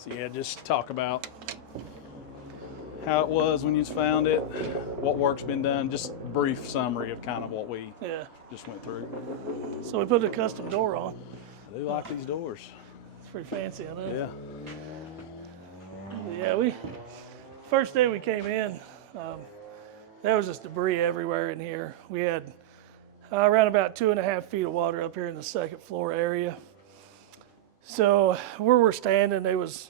So yeah, just talk about how it was when you found it, what work's been done, just a brief summary of kind of what we just went through. So we put a custom door on. I do like these doors. It's pretty fancy, I know. Yeah. Yeah, first day we came in, there was just debris everywhere in here. We had around about 2.5 feet of water up here in the second floor area. So where we're standing, there was,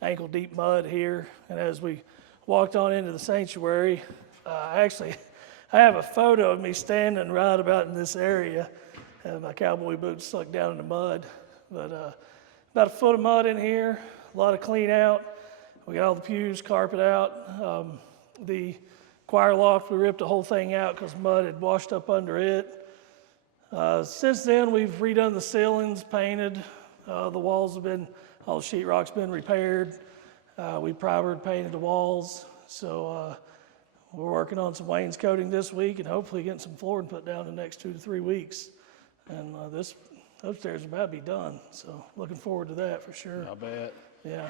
ankle deep mud here. And as we walked on into the sanctuary, I have a photo of me standing right about in this area. My cowboy boots stuck down in the mud. But about a foot of mud in here, a lot of clean out. We got all the pews, carpet out. The choir loft, we ripped the whole thing out because mud had washed up under it. Since then, we've redone the ceilings, painted. The walls have been, all the sheetrock's been repaired. We primered, painted the walls. So we're working on some wainscoting this week and hopefully getting some flooring put down in the next 2 to 3 weeks. And this upstairs is about to be done. So looking forward to that for sure. I bet. Yeah.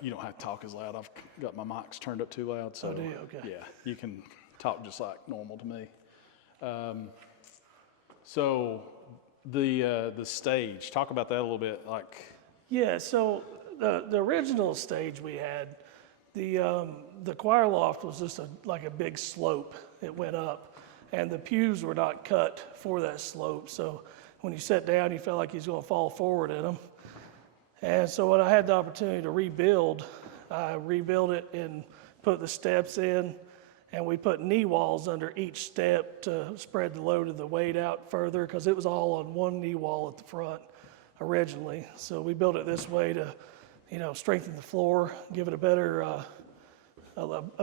You don't have to talk as loud. I've got my mics turned up too loud. So do you? Okay. Yeah, you can talk just like normal to me. So the stage, talk about that a little bit. Yeah, so the original stage we had, the choir loft was just like a big slope. It went up, and the pews were not cut for that slope. So when you sat down, you felt like you was going to fall forward in them. And so when I had the opportunity to rebuild, I rebuilt it and put the steps in, and we put knee walls under each step to spread the load of the weight out further because it was all on one knee wall at the front originally. So we built it this way to, strengthen the floor, give it a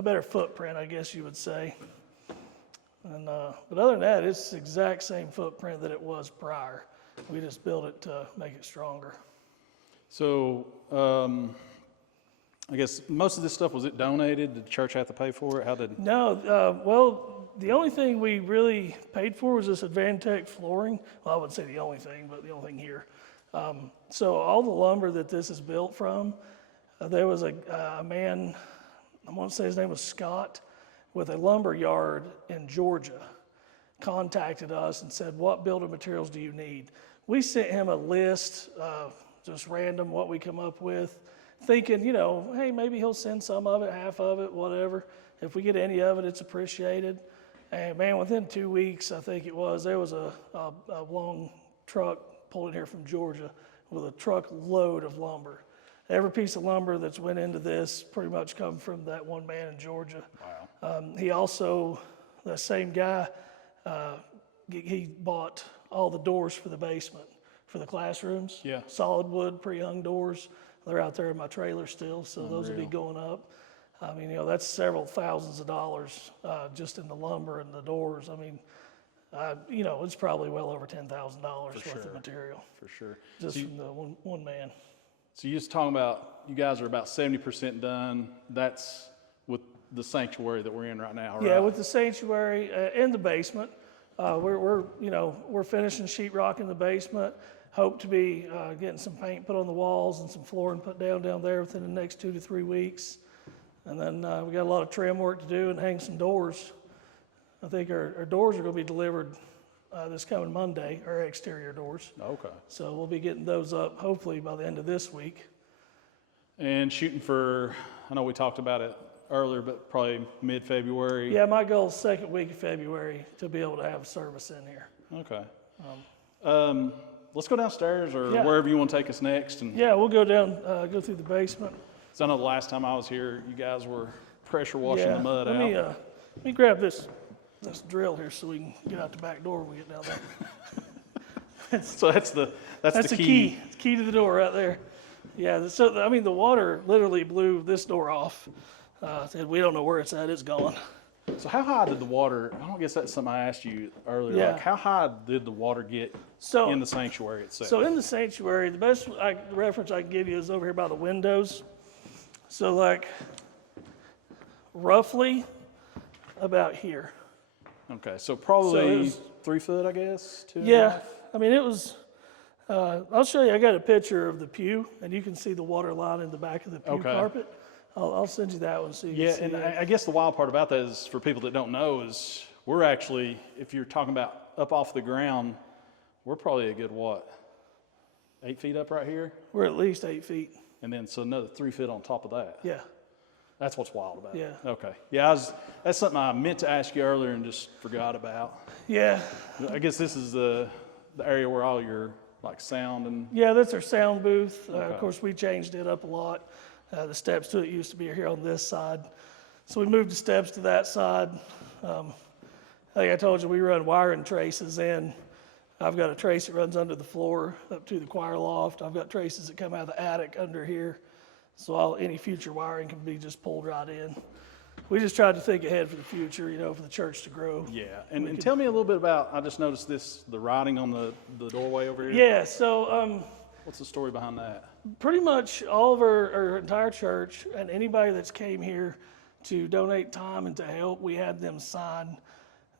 better footprint, I guess you would say. And but other than that, it's the exact same footprint that it was prior. We just built it to make it stronger. So I guess most of this stuff, was it donated? Did the church have to pay for it? No, well, the only thing we really paid for was this Advantech flooring. Well, I wouldn't say the only thing, but the only thing here. So all the lumber that this is built from, there was a man, I want to say his name was Scott, with a lumber yard in Georgia, contacted us and said, what building materials do you need? We sent him a list, just random, what we come up with, thinking, hey, maybe he'll send some of it, half of it, whatever. If we get any of it, it's appreciated. And man, within 2 weeks, I think it was, there was a long truck pulled in here from Georgia with a truckload of lumber. Every piece of lumber that's went into this pretty much come from that one man in Georgia. Wow. He also, the same guy, he bought all the doors for the basement, for the classrooms. Yeah. Solid wood, pre-hung doors. They're out there in my trailer still, so those will be going up. I mean, that's several thousands of dollars just in the lumber and the doors. I mean, it's probably well over $10,000 worth of material. For sure. Just from the one man. So you're just talking about, you guys are about 70% done. That's with the sanctuary that we're in right now, right? Yeah, with the sanctuary in the basement. We're finishing sheetrock in the basement. Hope to be getting some paint put on the walls and some flooring put down there within the next 2 to 3 weeks. And then we got a lot of trim work to do and hang some doors. I think our doors are going to be delivered this coming Monday, our exterior doors. Okay. So we'll be getting those up hopefully by the end of this week. And shooting for, I know we talked about it earlier, but probably mid-February. Yeah, my goal is second week of February to be able to have service in here. Okay. Let's go downstairs or wherever you want to take us next. And yeah, we'll go down, go through the basement. So I know the last time I was here, you guys were pressure washing the mud out. Let me grab this drill here so we can get out the back door when we get down there. So that's the key. It's key to the door right there. Yeah, so the water literally blew this door off. Said we don't know where it's at. It's gone. So how high did the water, I don't guess that's something I asked you earlier, Yeah. like how high did the water get in the sanctuary itself? So in the sanctuary, the best reference I can give you is over here by the windows. So like roughly about here. Okay, so probably 3 foot, I guess? 2.5? Yeah, I mean it was I'll show you. I got a picture of the pew, and you can see the water line in the back of the pew carpet. I'll send you that one so you can see and I guess the wild part about that is, for people that don't know, is we're actually, if you're talking about up off the ground, we're probably a good, 8 feet up right here? We're at least 8 feet. And then so another 3 feet on top of that. Yeah. That's what's wild about it. Yeah. Okay. Yeah, that's something I meant to ask you earlier and just forgot about. Yeah. I guess this is the area where all your sound and... Yeah, that's our sound booth. Of course, we changed it up a lot. The steps to it used to be here on this side. So we moved the steps to that side. Like I told you, we run wiring traces in. I've got a trace that runs under the floor up to the choir loft. I've got traces that come out of the attic under here. So any future wiring can be just pulled right in. We just tried to think ahead for the future, for the church to grow. Yeah, and tell me a little bit about, I just noticed the writing on the doorway over here. Yeah, so... what's the story behind that? Pretty much all of our entire church and anybody that's came here to donate time and to help, we had them sign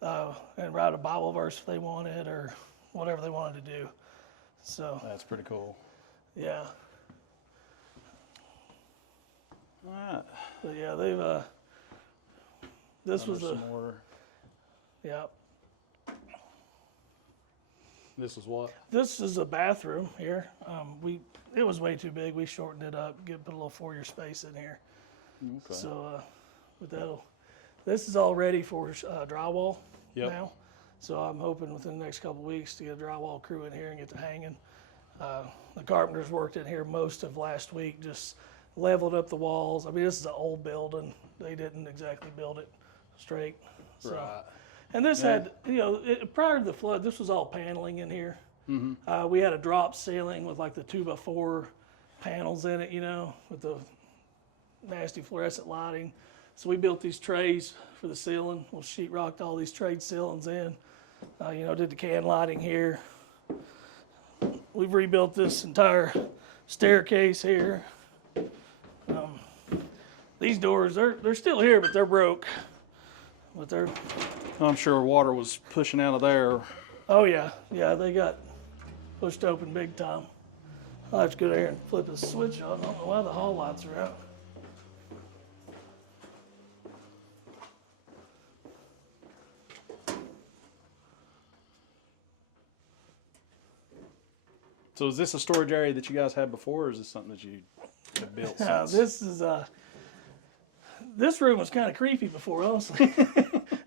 and write a Bible verse if they wanted or whatever they wanted to do. So that's pretty cool. Yeah. All right. But yeah, they've this was some more. Yeah. This is what? This is a bathroom here. It was way too big. We shortened it up, put a little foyer space in here. Okay. So, this is all ready for drywall now. So I'm hoping within the next couple of weeks to get a drywall crew in here and get to hanging. The carpenters worked in here most of last week, just leveled up the walls. I mean, this is an old building. They didn't exactly build it straight. So. Right. And this had, prior to the flood, this was all paneling in here. Mm-hmm. We had a drop ceiling with the 2x4 panels in it, with the nasty fluorescent lighting. So we built these trays for the ceiling. We sheetrocked all these trade ceilings in. Did the can lighting here. We've rebuilt this entire staircase here. These doors, they're still here, but they're broke. But they're... I'm sure water was pushing out of there. Oh yeah, they got pushed open big time. I'll have to go there and flip the switch on. I don't know why the hall lights are out. So is this a storage area that you guys had before, or is this something that you have built since? This room was kind of creepy before, honestly.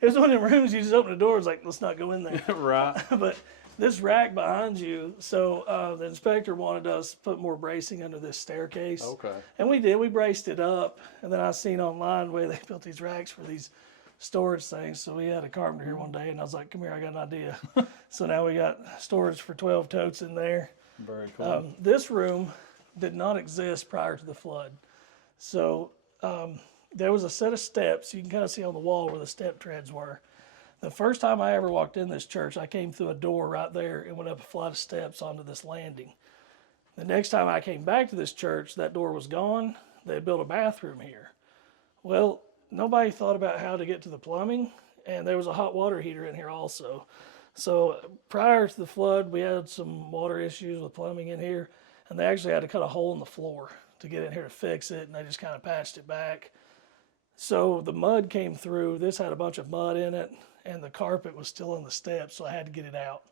It was one of them rooms you just open the door, it's like, let's not go in there. Right. But this rack behind you, so the inspector wanted us to put more bracing under this staircase. Okay. And we did. We braced it up. And then I seen online where they built these racks for these storage things. So we had a carpenter here one day, and I was like, come here, I got an idea. So now we got storage for 12 totes in there. Very cool. This room did not exist prior to the flood. So there was a set of steps. You can kind of see on the wall where the step treads were. The first time I ever walked in this church, I came through a door right there and went up a flight of steps onto this landing. The next time I came back to this church, that door was gone. They had built a bathroom here. Well, nobody thought about how to get to the plumbing, and there was a hot water heater in here also. So prior to the flood, we had some water issues with plumbing in here, and they actually had to cut a hole in the floor to get in here to fix it, and they just kind of patched it back. So the mud came through. This had a bunch of mud in it, and the carpet was still in the steps, so I had to get it out.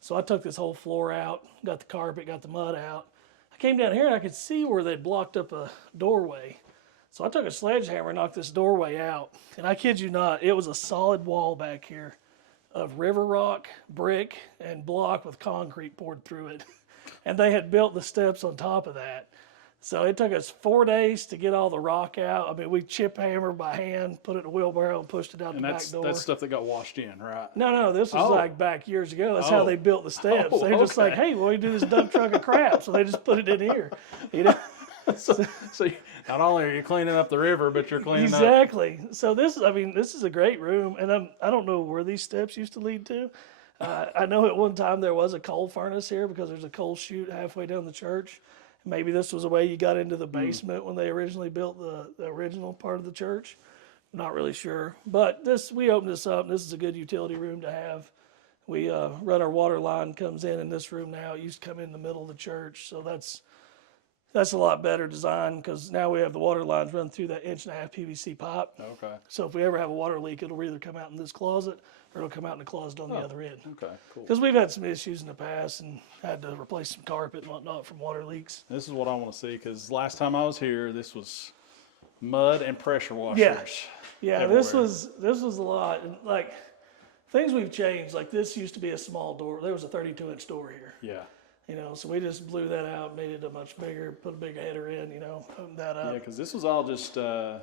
So I took this whole floor out, got the carpet, got the mud out. I came down here, and I could see where they'd blocked up a doorway. So I took a sledgehammer and knocked this doorway out. And I kid you not, it was a solid wall back here of river rock, brick, and block with concrete poured through it. And they had built the steps on top of that. So it took us 4 days to get all the rock out. I mean, we chip hammered by hand, put it in a wheelbarrow, and pushed it out the back door. That's stuff that got washed in, right? No, this was like back years ago. That's how they built the steps. They were just like, hey, well, we do this dump truck of crap. So they just put it in here, So not only are you cleaning up the river, but you're cleaning up. Exactly. So this is a great room, and I don't know where these steps used to lead to. I know at one time there was a coal furnace here because there's a coal chute halfway down the church. Maybe this was a way you got into the basement when they originally built the original part of the church. Not really sure. But we opened this up, and this is a good utility room to have. We run our water line, comes in this room now. It used to come in the middle of the church, so that's a lot better design because now we have the water lines run through that 1.5-inch PVC pipe. Okay. So if we ever have a water leak, it'll either come out in this closet or it'll come out in the closet on the other end. Okay, cool. Because we've had some issues in the past and had to replace some carpet and whatnot from water leaks. This is what I want to see because last time I was here, this was mud and pressure washers. Yeah, everywhere. this was a lot. And like things we've changed. Like this used to be a small door. There was a 32-inch door here. Yeah. You know, so we just blew that out, made it a much bigger, put a big header in. You know, opened that up. Yeah, because this was all just no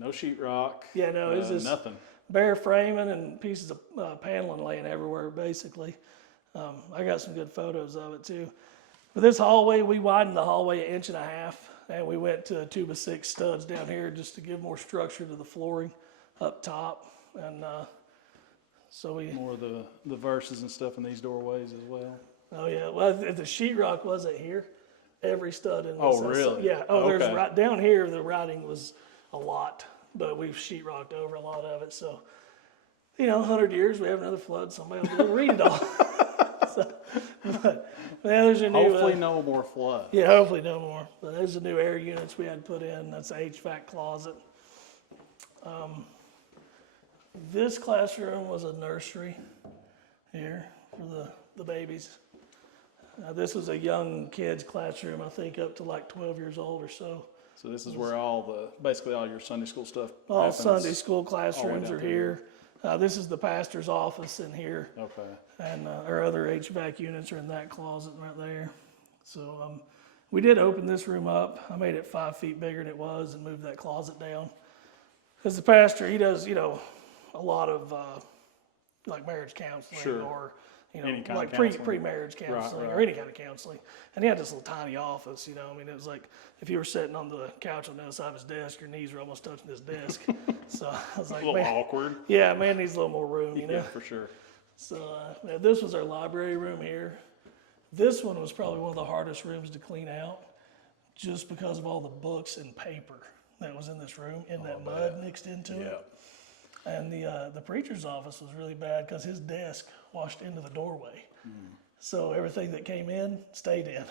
sheetrock. Yeah, no, it's just nothing. Bare framing and pieces of paneling laying everywhere, basically. I got some good photos of it too. But this hallway, we widened the hallway 1.5 inches, and we went to a 2x6 studs down here just to give more structure to the flooring up top. And so we More of the verses and stuff in these doorways as well. Oh yeah, well if the sheetrock wasn't here, every stud in this. Oh really? Yeah. Oh, okay. There's right down here. The writing was a lot, but we've sheetrocked over a lot of it. So, 100 years, we have another flood. Somebody will be able to read it all. But yeah, there's a new. Hopefully, no more flood. Yeah, hopefully no more. But there's the new air units we had put in. That's the HVAC closet. This classroom was a nursery here for the babies. This was a young kid's classroom, I think up to like 12 years old or so. So this is where basically all your Sunday school stuff All happens. Sunday school classrooms down are through here. This is the pastor's office in here. Okay. And our other HVAC units are in that closet right there. So we did open this room up. I made it 5 feet bigger than it was and moved that closet down. Because the pastor, he does, a lot of like marriage counseling Sure. or Any kind like of counseling. pre-marriage counseling Right. or any kind of counseling. And he had this little tiny office, it was like if you were sitting on the couch on the other side of his desk, your knees were almost touching his desk. So I was like, A little man, awkward. yeah, man needs a little more room, Yeah, for sure. So this was our library room here. This one was probably one of the hardest rooms to clean out just because of all the books and paper that was in this room and that mud mixed into it. And the preacher's office was really bad because his desk washed into the doorway. So everything that came in stayed in.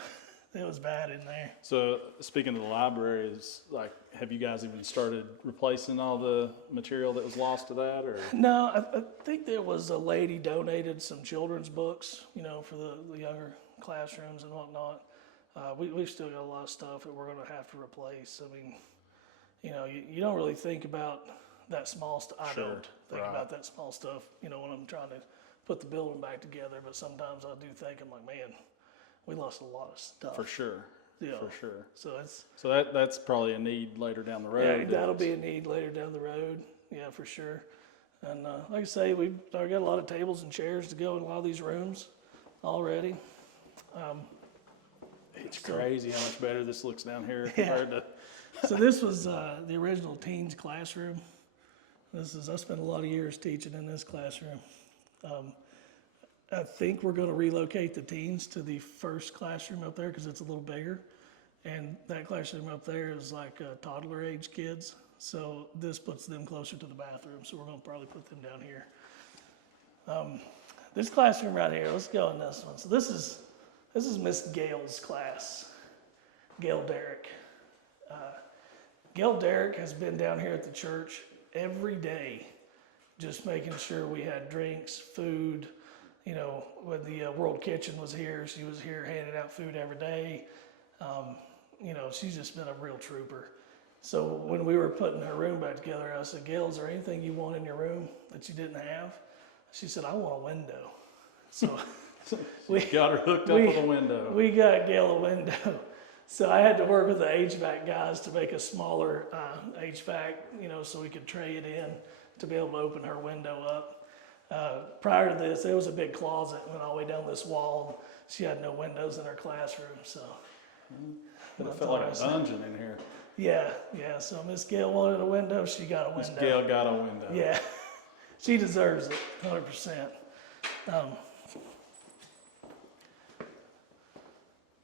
It was bad in there. So speaking of the libraries, like, have you guys even started replacing all the material that was lost to that, or? No, I think there was a lady donated some children's books, for the younger classrooms and whatnot. We've still got a lot of stuff that we're going to have to replace. I mean, you don't really think about that small stuff. I don't think about that small stuff, when I'm trying to put the building back together. But sometimes I do think, I'm like, man, we lost a lot of stuff. For sure. For sure. So that's probably a need later down the road. Yeah, that'll be a need later down the road. Yeah, for sure. And like I say, we've got a lot of tables and chairs to go in a lot of these rooms already. It's crazy how much better this looks down here compared to. So this was the original teens classroom. I spent a lot of years teaching in this classroom. I think we're going to relocate the teens to the first classroom up there because it's a little bigger. And that classroom up there is like toddler age kids. So this puts them closer to the bathroom. So we're going to probably put them down here. This classroom right here, let's go in this one. So this is Miss Gail's class, Gail Derrick. Gail Derrick has been down here at the church every day, just making sure we had drinks, food. When the World Kitchen was here, she was here handing out food every day. She's just been a real trooper. So when we were putting her room back together, I said, Gail, is there anything you want in your room that you didn't have? She said, I want a window. So we got her hooked up with a window. We got Gail a window. So I had to work with the HVAC guys to make a smaller HVAC, so we could tray it in to be able to open her window up. Prior to this, there was a big closet went all the way down this wall. She had no windows in her classroom, so. But it felt like a dungeon in here. Yeah. So Miss Gail wanted a window. She got a window. Miss Gail got a window. Yeah, she deserves it, 100%.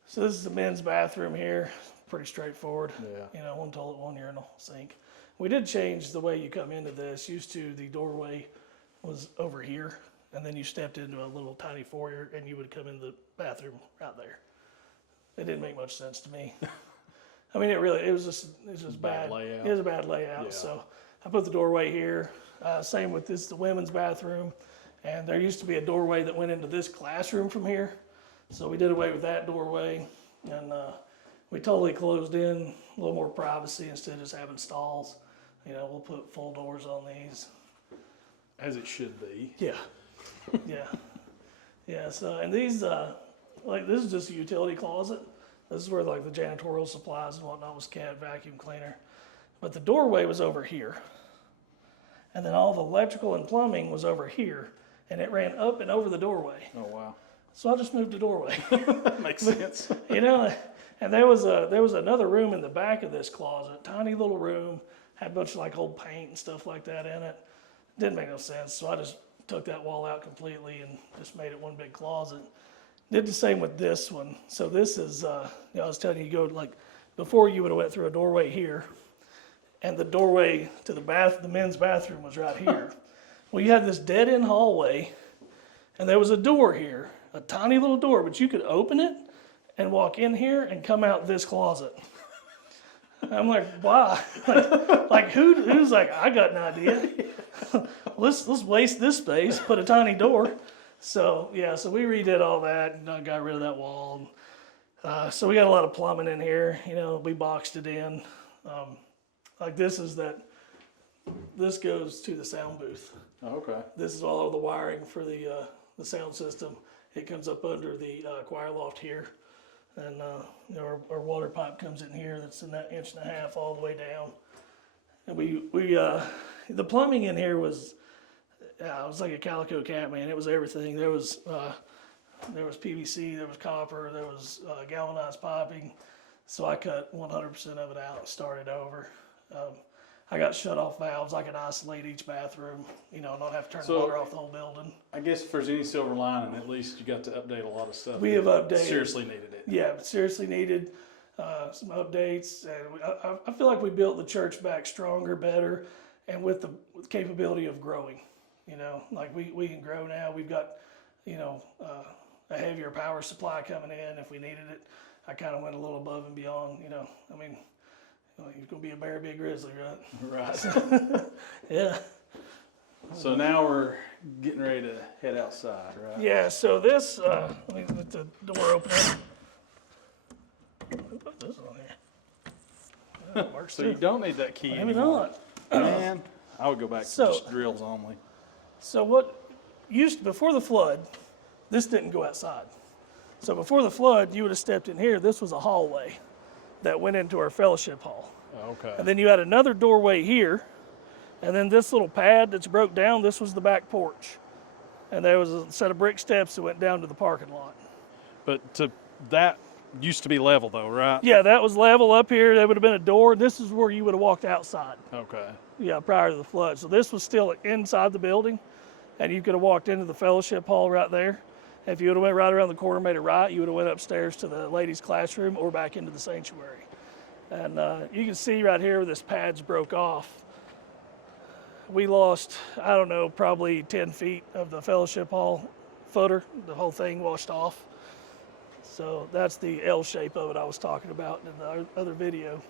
So this is the men's bathroom here. Pretty straightforward. Yeah. One toilet, one urinal, sink. We did change the way you come into this. Used to, the doorway was over here, and then you stepped into a little tiny foyer, and you would come in the bathroom right there. It didn't make much sense to me. I mean, it was just bad. Layout. It was a bad layout. Yeah. So I put the doorway here. Same with this, the women's bathroom. And there used to be a doorway that went into this classroom from here. So we did away with that doorway. And we totally closed in, a little more privacy instead of just having stalls. You know, we'll put full doors on these. As it should be. Yeah. Yeah. Yeah. So, and these, like, this is just a utility closet. This is where, like, the janitorial supplies and whatnot was kept, vacuum cleaner. But the doorway was over here. And then all the electrical and plumbing was over here. And it ran up and over the doorway. Oh, wow. So I just moved the doorway. Makes sense. You know, and there was another room in the back of this closet, tiny little room, had a bunch of like old paint and stuff like that in it. Didn't make no sense, so I just took that wall out completely and just made it one big closet. Did the same with this one. So this is, you know, I was telling you, you go like, before you would have went through a doorway here, and the doorway to the men's bathroom was right here. Well, you had this dead-end hallway, and there was a door here, a tiny little door, but you could open it and walk in here and come out this closet. I'm like, why? Like who's like, I got an idea. let's waste this space, put a tiny door. So yeah, so we redid all that and got rid of that wall. So we got a lot of plumbing in here. You know, we boxed it in. Like this goes to the sound booth. Oh, okay. This is all of the wiring for the sound system. It comes up under the choir loft here. And you know, our water pipe comes in here. That's in that 1.5 inches all the way down. And the plumbing in here was, it was like a calico cat, man. It was everything. There was PVC, there was copper, there was galvanized piping. So I cut 100% of it out and started over. I got shut-off valves. I could isolate each bathroom, you know, not have to turn the water off the whole building. I guess if there's any silver lining, at least you got to update a lot of stuff. We have updated. Seriously needed it. Yeah, seriously needed some updates. And I feel like we built the church back stronger, better, and with the capability of growing. You know, like we can grow now. We've got, you know, a heavier power supply coming in if we needed it. I kind of went a little above and beyond, you know. I mean, you're going to be a bear, be a grizzly, right? Right. Yeah. So now we're getting ready to head outside, right? Yeah, so this, let me let the door open up. Who put this on here? That works So too. you don't need that key Maybe anymore. not. Man, I would go back to just drills only. So what before the flood, this didn't go outside. So before the flood, you would have stepped in here. This was a hallway that went into our fellowship hall. Okay. And then you had another doorway here. And then this little pad that's broke down, this was the back porch. And there was a set of brick steps that went down to the parking lot. But that used to be level though, right? Yeah, that was level up here. There would have been a door. This is where you would have walked outside. Okay. Yeah, prior to the flood. So this was still inside the building. And you could have walked into the fellowship hall right there. If you would have went right around the corner, made a right, you would have went upstairs to the ladies' classroom or back into the sanctuary. And you can see right here where this pad's broke off. We lost, I don't know, probably 10 feet of the fellowship hall footer. The whole thing washed off. So that's the L shape of it I was talking about in the other video.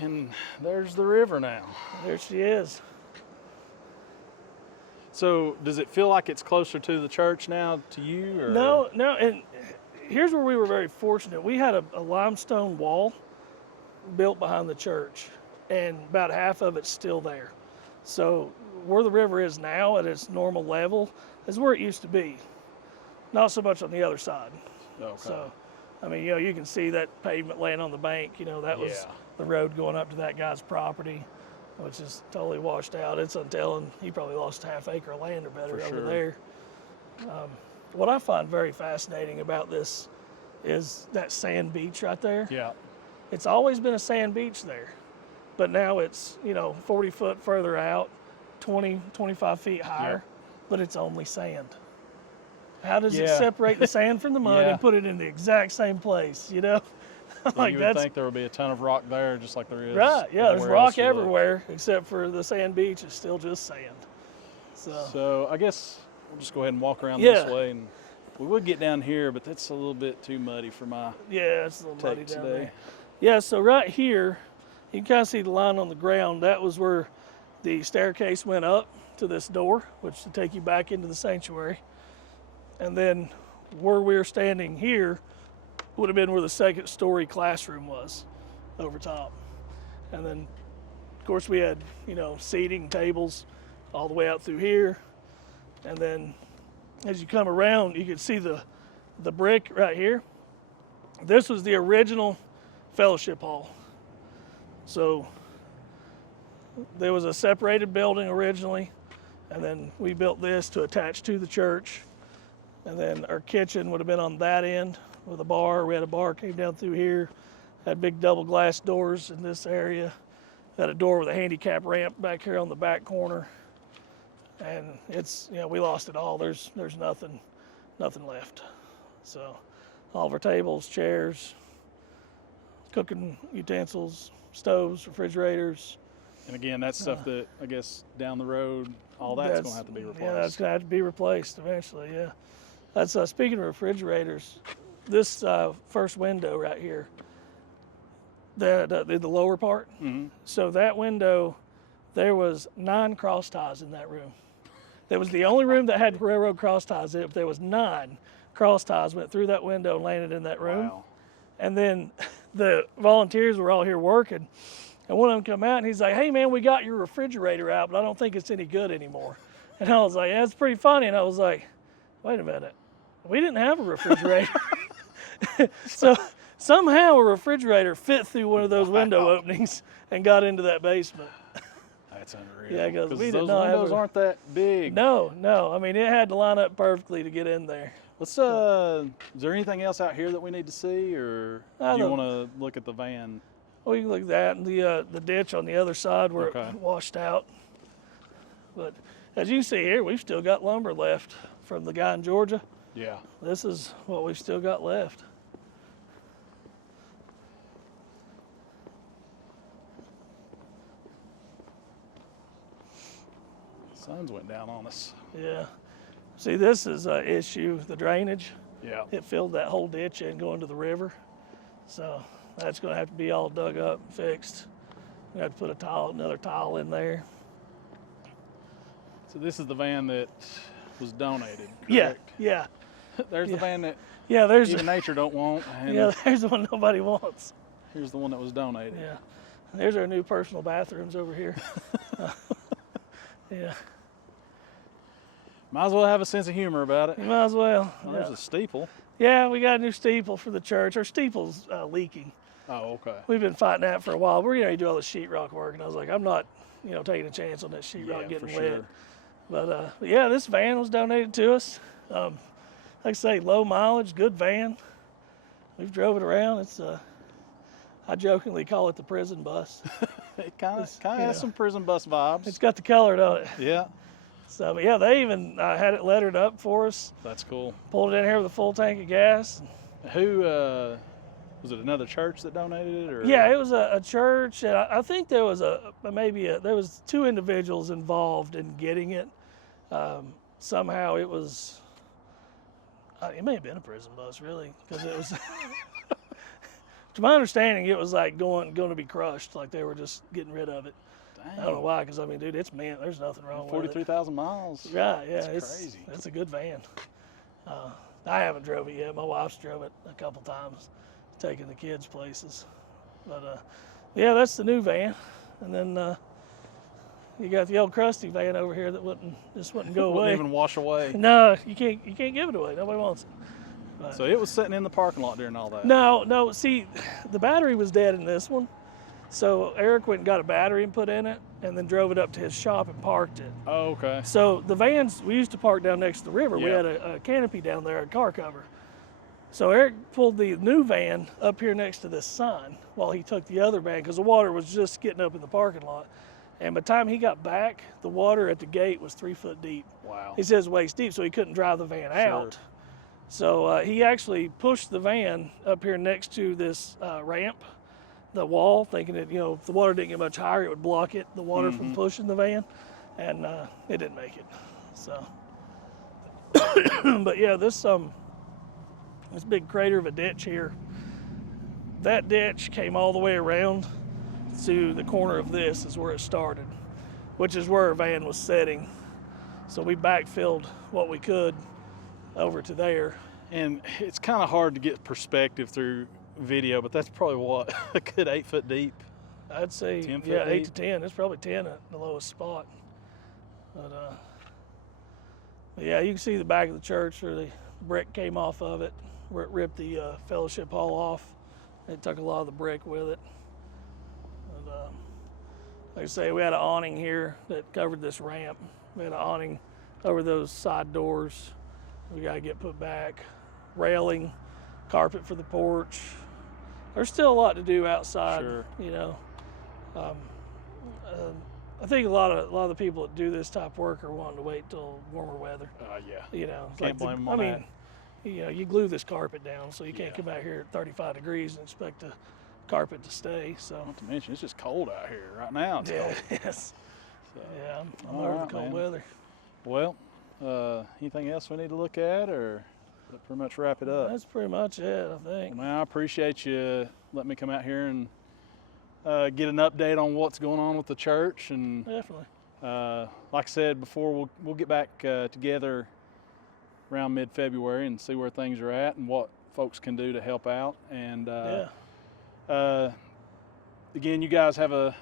And there's the river now. There she is. So does it feel like it's closer to the church now to you? Or? No, and here's where we were very fortunate. We had a limestone wall built behind the church, and about half of it's still there. So where the river is now at its normal level is where it used to be. Not so much on the other side. Okay. So, I mean, you know, you can see that pavement laying on the bank. You know, that was Yeah. the road going up to that guy's property, which is totally washed out. It's untelling. He probably lost a half acre of land or better For over sure. there. What I find very fascinating about this is that sand beach right there. Yeah. It's always been a sand beach there, but now it's, you know, 40 foot further out, 20, 25 feet higher, but it's only sand. How does it Yeah. separate the sand from the mud Yeah. and put it in the exact same place, you know? You would think there would be a ton of rock there, just like there is. Right, yeah, there's everywhere else rock you look. everywhere, except for the sand beach is still just sand. So I guess we'll just go ahead and walk around this way, and we would get down here, but that's a little bit too muddy for my it's a little muddy take down today. there. Yeah, so right here, you can kind of see the line on the ground. That was where the staircase went up to this door, which to take you back into the sanctuary. And then where we're standing here would have been where the second story classroom was over top. And then, of course, we had, seating tables all the way out through here. And then as you come around, you can see the brick right here. This was the original fellowship hall. So there was a separated building originally, and then we built this to attach to the church. And then our kitchen would have been on that end with a bar. We had a bar came down through here, had big double glass doors in this area, had a door with a handicap ramp back here on the back corner. And it's, we lost it all. There's nothing left. So all of our tables, chairs, cooking utensils, stoves, refrigerators. And again, that's stuff that I guess down the road, all that's going to have to be replaced. Yeah, that's going to have to be replaced eventually, yeah. That's speaking of refrigerators, this first window right here, the lower part. Mm-hmm. So that window, there was 9 cross ties in that room. That was the only room that had railroad cross ties in it. But there was 9 cross ties went through that window and landed in that room. Wow. And then the volunteers were all here working, and one of them come out and he's like, "Hey man, we got your refrigerator out, but I don't think it's any good anymore." And I was like, "That's pretty funny." And I was like, "Wait a minute, we didn't have a refrigerator." So somehow a refrigerator fit through one of those window openings and got into that basement. That's unreal. Yeah, because we did those not windows have aren't that big. No. I mean, it had to line up perfectly to get in there. Let's. Is there anything else out here that we need to see, or do you want to look at the van? Well, you can look at that and the ditch on the other side where Okay. it washed out. But as you can see here, we've still got lumber left from the guy in Georgia. Yeah. This is what we've still got left. Sun's went down on us. Yeah. See, this is an issue, the drainage. Yeah. It filled that whole ditch in going to the river. So that's going to have to be all dug up and fixed. We have to put another tile in there. So this is the van that was donated, Yeah, correct? yeah. There's the van that Yeah, there's even nature don't want, and there's the one nobody wants. here's the one that was donated. Yeah. There's our new personal bathrooms over here. Yeah. Might as well have a sense of humor about it. You might as well. Oh, there's a steeple. Yeah, we got a new steeple for the church. Our steeple's leaking. Oh, okay. We've been fighting that for a while. We're going to do all the sheetrock work, and I was like, I'm not, taking a chance on that sheetrock getting for wet. sure. But yeah, this van was donated to us. Like I say, low mileage, good van. We've drove it around. It's I jokingly call it the prison bus. It kind of has some prison bus vibes. It's got the color, don't it? Yeah, So, but yeah, they even had it lettered up for us. that's cool. Pulled it in here with a full tank of gas. Who was it? Another church that donated it, or Yeah, it was a church, and I think there was there was 2 individuals involved in getting it. Somehow it was. It may have been a prison bus, really, because it was. To my understanding, it was like going to be crushed, like they were just getting rid of it. Dang. I don't know why, because I mean, dude, it's mint. There's nothing wrong with it. 43,000 miles. Right, yeah, That's it's crazy. It's a good van. I haven't drove it yet. My wife's drove it a couple times, taking the kids places. But yeah, that's the new van. And then you got the old crusty van over here that wouldn't go away. Wouldn't even wash away. No, you can't give it away. Nobody wants it. But So it was sitting in the parking lot during all that. no. See, the battery was dead in this one. So Eric went and got a battery and put in it, and then drove it up to his shop and parked it. Oh, okay. So the vans, we used to park down next to the river. We Yeah. had a canopy down there, a car cover. So Eric pulled the new van up here next to this sign while he took the other van, because the water was just getting up in the parking lot. And by the time he got back, the water at the gate was 3 foot deep. Wow. He says waist deep, so he couldn't drive the van out. So he actually pushed the van up here next to this ramp, the wall, thinking that, if the water didn't get much higher, it would block the water from pushing the van. And it didn't make it. So, but yeah, this big crater of a ditch here. That ditch came all the way around to the corner of this is where it started, which is where our van was setting. So we backfilled what we could over to there. And it's kind of hard to get perspective through video, but that's probably what, a good 8 foot deep. I'd say 10 foot yeah, deep? 8 to 10. It's probably 10 at the lowest spot. But yeah, you can see the back of the church where the brick came off of it, where it ripped the fellowship hall off. It took a lot of the brick with it. And, like I say, we had an awning here that covered this ramp. We had an awning over those side doors. We got to get put back. Railing, carpet for the porch. There's still a lot to do outside. Sure. You know. I think a lot of the people that do this type of work are wanting to wait till warmer weather. Yeah. You know, it's Can't blame them on that. You know, you glue this carpet down, so you can't Yeah. come out here at 35 degrees and expect the carpet to stay. So. Not to mention, it's just cold out here right now. It's Yeah. cold. Yes. So, Yeah. I'm all over right, the cold man. weather. well, anything else we need to look at, or does that pretty much wrap it up? That's pretty much it, I think. Well, man, I appreciate you letting me come out here and get an update on what's going on with the church. And Definitely. like I said before, we'll get back together around mid-February and see where things are at and what folks can do to help out. And again, you guys have a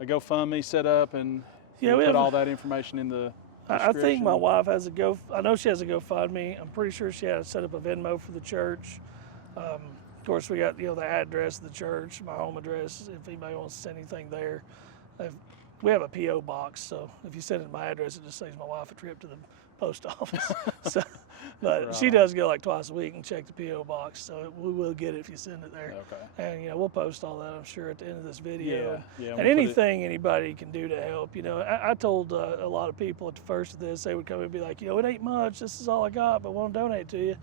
GoFundMe set up, and Yeah, we'll we put have all that information in the I think my description. wife has I know she has a GoFundMe. I'm pretty sure she had set up a Venmo for the church. Of course, we got, the address of the church, my home address, if anybody wants to send anything there. We have a P.O. box, so if you send it to my address, it just saves my wife a trip to the post office. But she does go like twice a week and check the P.O. box, so we will get it if you send it there. Okay. And, we'll post all that, I'm sure, at the end of this video. Yeah, And we'll put it- anything anybody can do to help, I told a lot of people at the first of this, they would come and be like, it ain't much, this is all I got, but I want to donate to you.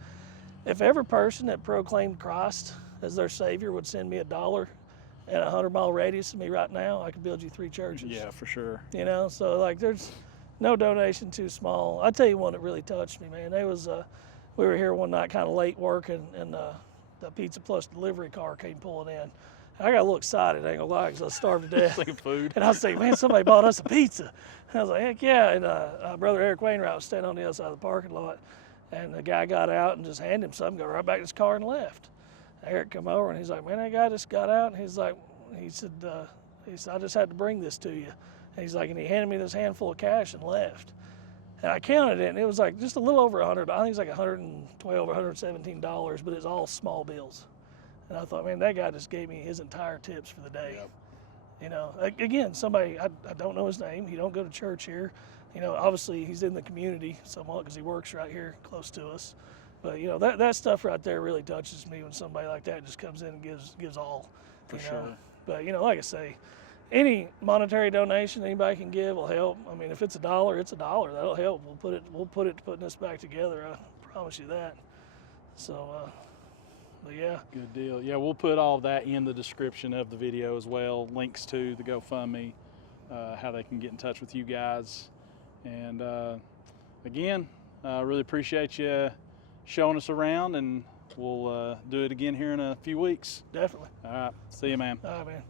If every person that proclaimed Christ as their Savior would send me $1 in a 100-mile radius of me right now, I could build you 3 churches. Yeah, for sure. So like there's no donation too small. I tell you one that really touched me, man. We were here one night kind of late working, and the Pizza Plus delivery car came pulling in. I got a little excited, I ain't gonna lie, because I was starved to death. Thinking food. And I was thinking, man, somebody bought us a pizza. And I was like, heck yeah. And Brother Eric Wainwright was standing on the other side of the parking lot. And the guy got out and just handed him something, go right back to his car and left. Eric come over and he's like, man, that guy just got out. And he said, I just had to bring this to you. And he's like, and he handed me this handful of cash and left. And I counted it, and it was like just a little over 100. I think it's like $112 or $117, but it's all small bills. And I thought, man, that guy just gave me his entire tips for the day. Yep. Again, somebody, I don't know his name. He don't go to church here. Obviously he's in the community somewhat because he works right here close to us. But that stuff right there really touches me when somebody like that just comes in and gives all. For sure. But like I say, any monetary donation anybody can give will help. I mean, if it's $1, it's $1. That'll help. We'll put it to putting this back together. I promise you that. So, but yeah. Good deal. Yeah, we'll put all that in the description of the video as well. Links to the GoFundMe, how they can get in touch with you guys. And again, I really appreciate you showing us around, and we'll do it again here in a few weeks. Definitely. All right. See you, man. All right, man.